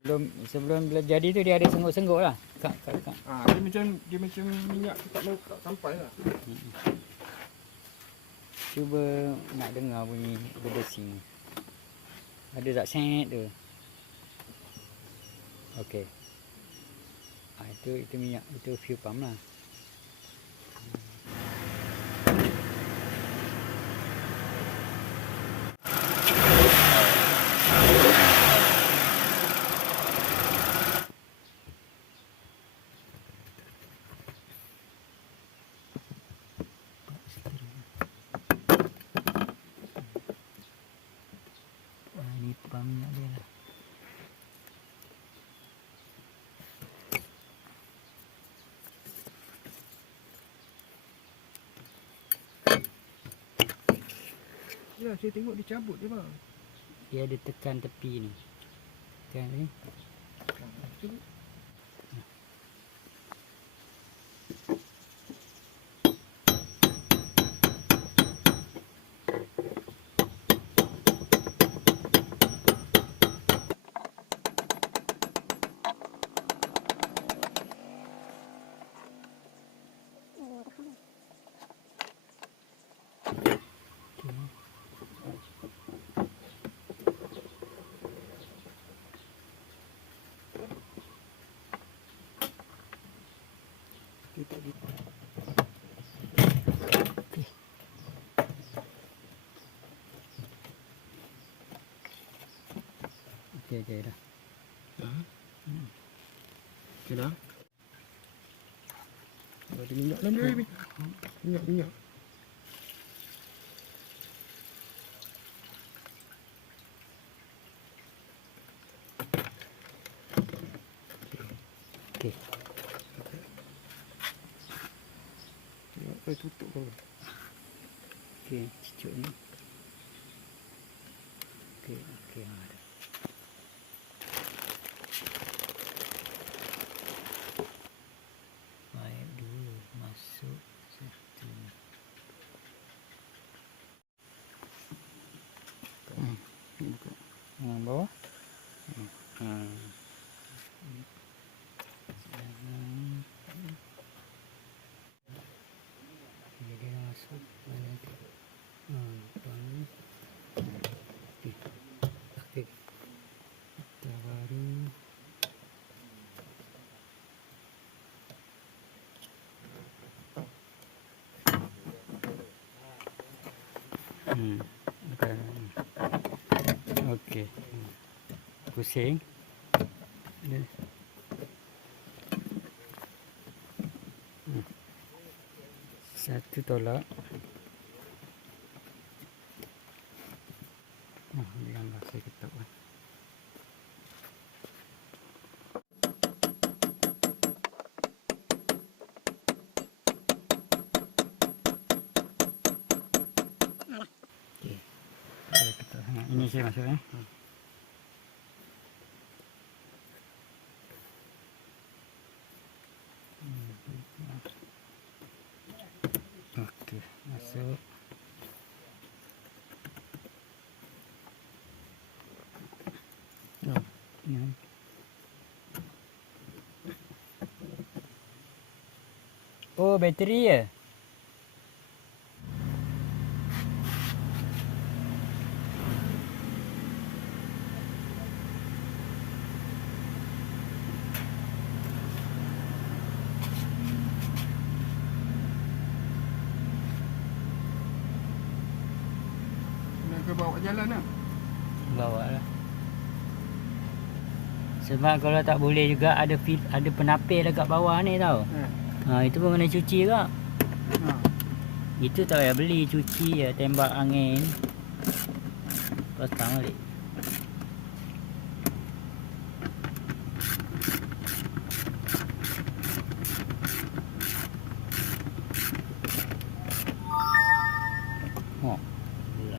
Sebelum bila jadi tu dia ada sengguk-sengguk lah. Kak. Dia macam minyak tu tak sampai lah. Cuba nak dengar bunyi berdesing. Ada tak set tu? Okey. Itu minyak, itu fuel pump lah. Ini pump minyak dia lah. Ya, saya tengok dia cabut je bang. Dia ada tekan tepi ni. Tekan ni. Okey dah. Okey dah. Ada minyak dalam dia. Minyak. Okey. Saya tutup dulu. Okey, cucuk ni. Okey, ada. Baik dulu masuk satu. Buka. Bawah. Dia masuk mana tu? Okey. Kita baru. Okey. Pusing. Satu tolak. Janganlah saya ketuk kan. Okey. Saya ketuk sangat. Ini saya masuk eh. Okey, masuk. Ya. Oh, bateri ya? Nak bawa jalan lah. Bawa lah. Sebab kalau tak boleh juga ada penapis dekat bawah ni tau. Itu pun kena cuci juga. Itu tak payah beli, cuci ya, tembak angin. Pasang balik.